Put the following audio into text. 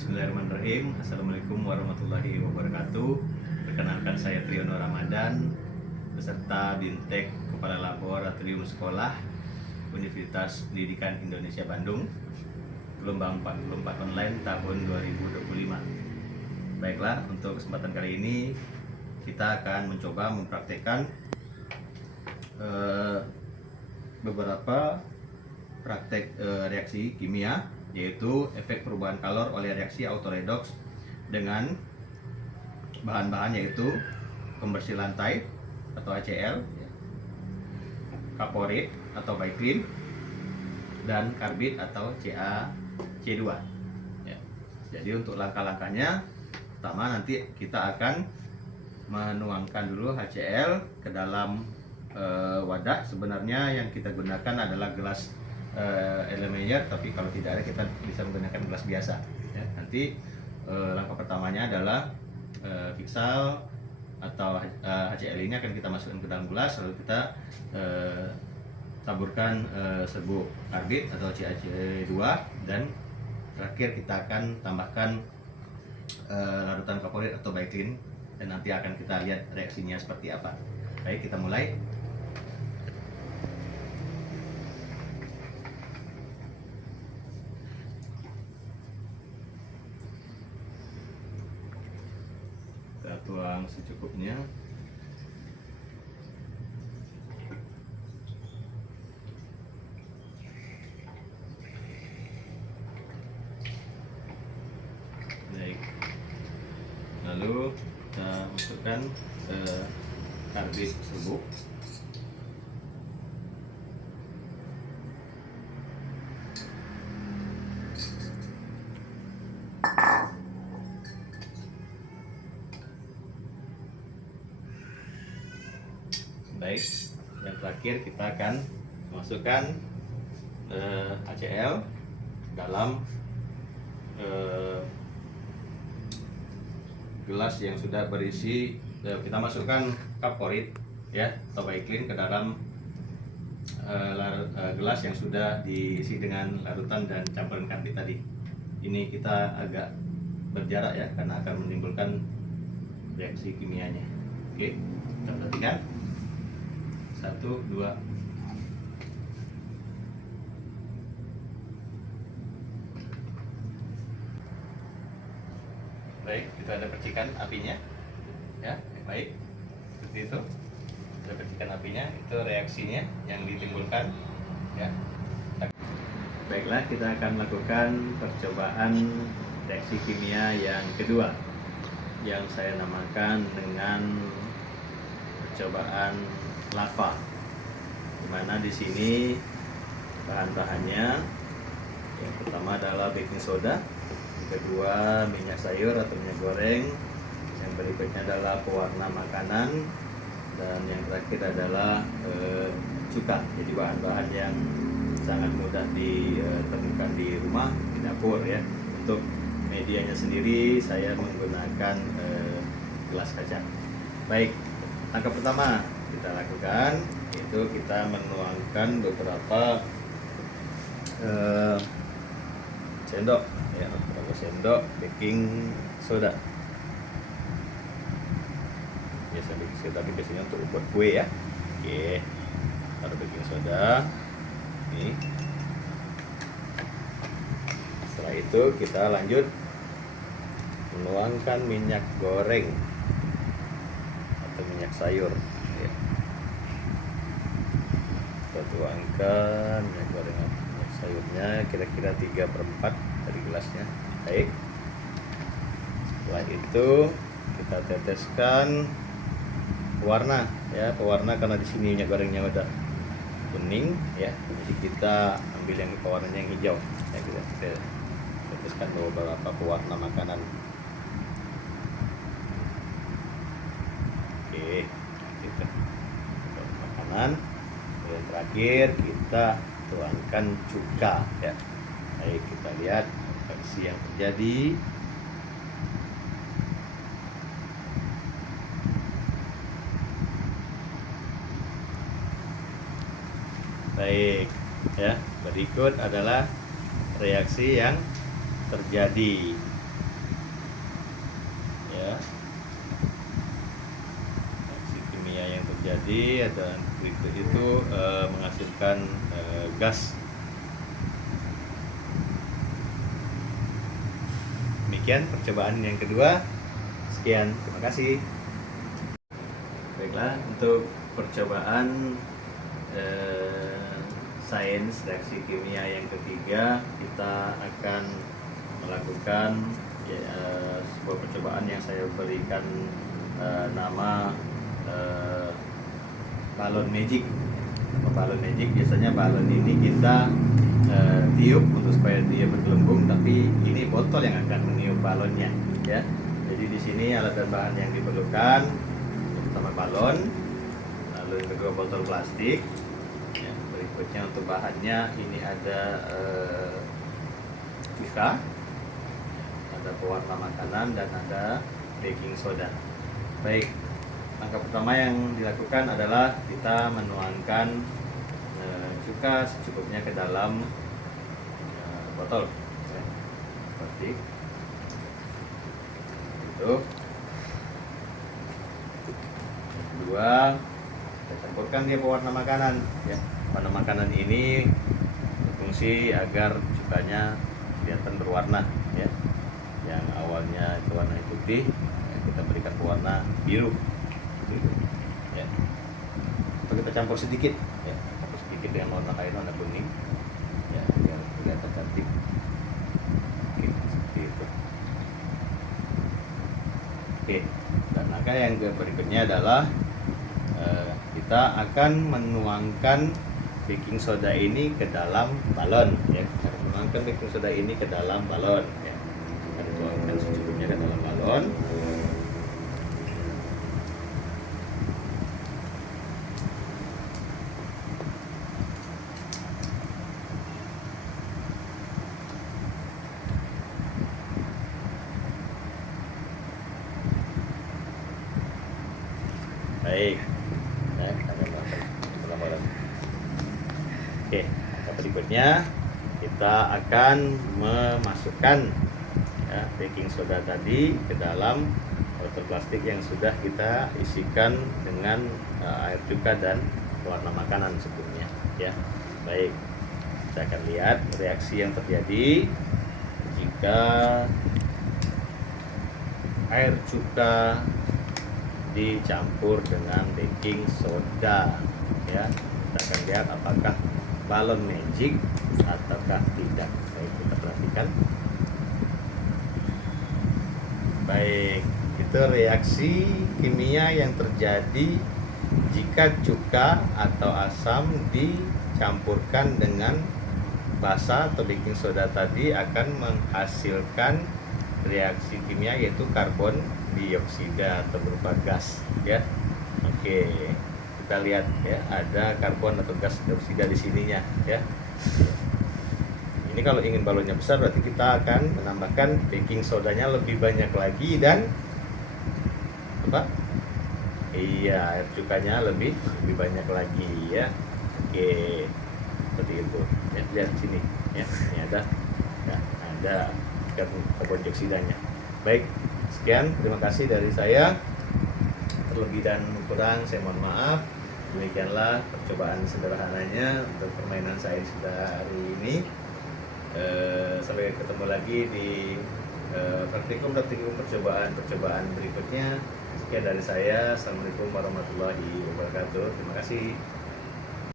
Bismillahirrahmanirrahim. Assalamualaikum warahmatullahi wabarakatuh. Perkenalkan, saya Triyono Ramadan, beserta Bintek Kepala Laboratorium Sekolah Universitas Pendidikan Indonesia Bandung, gelombang 44 online tahun 2025. Baiklah, untuk kesempatan kali ini kita akan mencoba mempraktekkan beberapa praktek reaksi kimia, yaitu efek perubahan kalor oleh reaksi autoredoks dengan bahan-bahan yaitu pembersih lantai atau HCl, kaporit atau baiklin, dan karbit atau CaC2. Ya. Jadi untuk langkah-langkahnya, pertama nanti kita akan menuangkan dulu HCl ke dalam wadah. Sebenarnya yang kita gunakan adalah gelas Erlenmeyer, tapi kalau tidak ada kita bisa menggunakan gelas biasa. Ya, nanti langkah pertamanya adalah Vixal atau HCl ini akan kita masukkan ke dalam gelas, lalu kita taburkan serbuk karbit atau CaC2, dan terakhir kita akan tambahkan larutan kaporit atau baiklin, dan nanti akan kita lihat reaksinya seperti apa. Baik, kita mulai. Kita tuang secukupnya. Baik, lalu kita masukkan karbit serbuk. Baik, yang terakhir kita akan masukkan HCl dalam gelas yang sudah berisi, kita masukkan kaporit ya atau baiklin ke dalam gelas yang sudah diisi dengan larutan dan campuran karbit tadi. Ini kita agak berjarak ya, karena akan menimbulkan reaksi kimianya. Oke, kita perhatikan. 1, 2. Baik, itu ada percikan apinya ya. Baik, seperti itu ada percikan apinya, itu reaksinya yang ditimbulkan ya. Baiklah, kita akan melakukan percobaan reaksi kimia yang kedua, yang saya namakan dengan percobaan lava, dimana di sini bahan-bahannya yang pertama adalah baking soda, yang kedua minyak sayur atau minyak goreng, yang berikutnya adalah pewarna makanan, dan yang terakhir adalah cuka. Jadi bahan-bahan yang sangat mudah ditemukan di rumah, di dapur ya. Untuk medianya sendiri saya menggunakan gelas kaca. Baik, langkah pertama kita lakukan itu kita menuangkan beberapa sendok ya, beberapa sendok baking soda. Biasa baking soda, tapi biasanya untuk buat kue ya. Oke, taruh baking soda ini. Setelah itu kita lanjut menuangkan minyak goreng atau minyak sayur ya. Kita tuangkan minyak goreng atau minyak sayurnya kira-kira 3/4 dari gelasnya. Baik, setelah itu kita teteskan pewarna ya, pewarna, karena di sini minyak gorengnya udah kuning ya, jadi kita ambil yang pewarnanya yang hijau ya. Kita teteskan beberapa pewarna makanan. Oke, gitu. Makanan. Dan terakhir kita tuangkan cuka ya. Baik, kita lihat reaksi yang terjadi. Baik ya, berikut adalah reaksi yang terjadi ya. Reaksi kimia yang terjadi dan berikut itu menghasilkan gas. Demikian percobaan yang kedua. Sekian, terima kasih. Baiklah, untuk percobaan sains reaksi kimia yang ketiga, kita akan melakukan sebuah percobaan yang saya berikan nama balon magic. Balon magic, biasanya balon ini kita tiup untuk supaya dia bergelembung, tapi ini botol yang akan meniup balonnya, ya. Jadi di sini alat dan bahan yang diperlukan, pertama balon, lalu yang kedua botol plastik. Ya, berikutnya untuk bahannya ini ada cuka, ada pewarna makanan, dan ada baking soda. Baik, langkah pertama yang dilakukan adalah kita menuangkan cuka secukupnya ke dalam botol, ya, seperti itu. Yang kedua, kita campurkan dia pewarna makanan, ya. Warna makanan ini berfungsi agar cukanya kelihatan berwarna, ya. Yang awalnya itu warna putih, ya, kita berikan pewarna biru, ya. Atau kita campur sedikit, ya, campur sedikit dengan warna kain, warna kuning, ya, biar kelihatan cantik. Oke, seperti itu. Oke, dan langkah yang berikutnya adalah kita akan menuangkan baking soda ini ke dalam balon, ya. Kita menuangkan baking soda ini ke dalam balon, ya. Kita tuangkan secukupnya ke dalam balon. Baik, ya, kita dalam balon. Oke, langkah berikutnya kita akan memasukkan, ya, baking soda tadi ke dalam botol plastik yang sudah kita isikan dengan air cuka dan pewarna makanan sebelumnya, ya. Baik, kita akan lihat reaksi yang terjadi jika air cuka dicampur dengan baking soda, ya. Kita akan lihat apakah balon magic ataukah tidak. Baik, kita perhatikan. Baik, itu reaksi kimia yang terjadi jika cuka atau asam dicampurkan dengan basa atau baking soda tadi akan menghasilkan reaksi kimia yaitu karbon dioksida atau berupa gas, ya. Oke, kita lihat, ya, ada karbon atau gas dioksida di sininya, ya. Ini kalau ingin balonnya besar berarti kita akan menambahkan baking sodanya lebih banyak lagi dan apa? Iya, air cukanya lebih banyak lagi, ya. Oke, seperti itu, ya. Lihat sini, ya. Ini ada, ya, ada karbon dioksidanya. Baik, sekian, terima kasih dari saya. Terlebih dan kurang saya mohon maaf. Demikianlah percobaan sederhananya untuk permainan saya pada hari ini. Sampai ketemu lagi di praktikum percobaan berikutnya. Sekian dari saya. Assalamualaikum warahmatullahi wabarakatuh. Terima kasih.